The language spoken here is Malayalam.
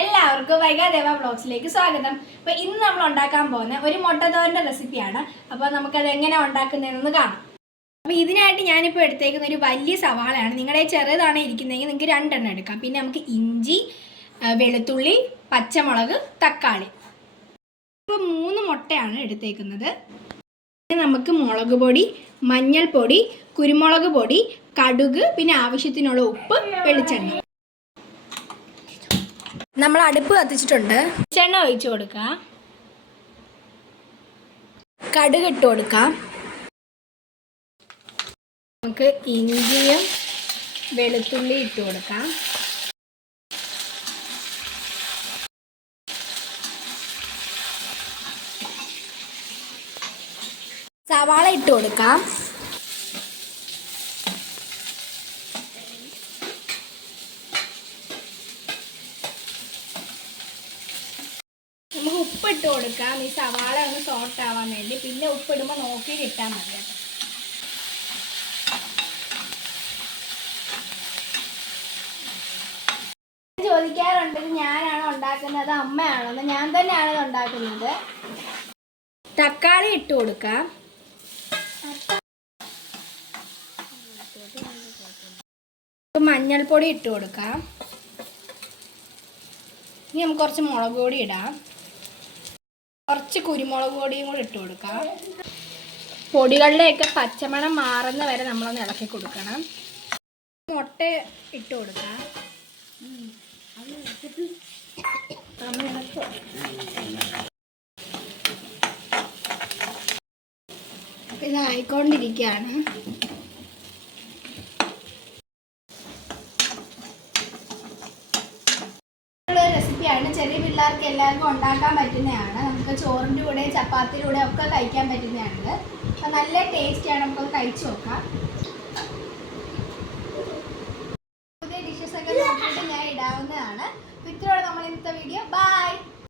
എല്ലാവർക്കും വൈകാദേവ വ്ളോഗ്സിലേക്ക് സ്വാഗതം. അപ്പോൾ ഇന്ന് നമ്മൾ ഉണ്ടാക്കാൻ പോകുന്ന ഒരു മുട്ടത്തോരൻ്റെ റെസിപ്പിയാണ്. അപ്പോൾ നമുക്കത് എങ്ങനെയാണ് ഉണ്ടാക്കുന്നതെന്ന് കാണാം. അപ്പോൾ ഇതിനായിട്ട് ഞാനിപ്പോൾ എടുത്തേക്കുന്ന ഒരു വലിയ സവാളയാണ്. നിങ്ങളുടെ ചെറുതാണ് ഇരിക്കുന്നതെങ്കിൽ നിങ്ങൾക്ക് 2 എണ്ണം എടുക്കാം. പിന്നെ നമുക്ക് ഇഞ്ചി, വെളുത്തുള്ളി, പച്ചമുളക്, തക്കാളി. ഇപ്പോൾ 3 മുട്ടയാണ് എടുത്തേക്കുന്നത്. നമുക്ക് മുളക് പൊടി, മഞ്ഞൾപ്പൊടി, കുരുമുളക് പൊടി, കടുക്, പിന്നെ ആവശ്യത്തിനുള്ള ഉപ്പ്, വെളിച്ചെണ്ണ. നമ്മൾ അടുപ്പ് കത്തിച്ചിട്ടുണ്ട്. വെളിച്ചെണ്ണ ഒഴിച്ചു കൊടുക്കാം. കടുക് ഇട്ട് കൊടുക്കാം. നമുക്ക് ഇഞ്ചിയും വെളുത്തുള്ളി ഇട്ട് കൊടുക്കാം. സവാള ഇട്ട് കൊടുക്കാം. നമുക്ക് ഉപ്പിട്ട് കൊടുക്കാം. ഈ സവാള ഒന്ന് സോട്ട് ആവാൻ വേണ്ടി. പിന്നെ ഉപ്പിടുമ്പോൾ നോക്കിയിട്ട് ഇട്ടാൽ മതി കേട്ടോ. ചോദിക്കാറുണ്ട് ഞാനാണോ ഉണ്ടാക്കുന്നത് അമ്മയാണോ? ഞാൻ തന്നെയാണ് ഉണ്ടാക്കുന്നത്. തക്കാളി ഇട്ട് കൊടുക്കാം. മഞ്ഞൾപ്പൊടി ഇട്ട് കൊടുക്കാം. ഇനി നമുക്ക് കുറച്ച് മുളക് പൊടി ഇടാം. കുറച്ച് കുരുമുളക് പൊടിയും കൂടി ഇട്ട് കൊടുക്കാം. പൊടികളുടെയൊക്കെ പച്ചമണം മാറുന്ന വരെ നമ്മളൊന്ന് ഇളക്കി കൊടുക്കണം. മുട്ട ഇട്ട് കൊടുക്കാം. ഇതായിക്കൊണ്ടിരിക്കുകയാണ്. റെസിപ്പിയാണ്. ചെറിയ പിള്ളേർക്ക് എല്ലാവർക്കും ഉണ്ടാക്കാൻ പറ്റുന്നതാണ്. നമുക്ക് ചോറിൻ്റെ കൂടെ ചപ്പാത്തിയുടെ കൂടെ ഒക്കെ കഴിക്കാൻ പറ്റുന്നതാണ്. അപ്പോൾ നല്ല ടേസ്റ്റിയാണ്. നമുക്കത് കഴിച്ചു നോക്കാം.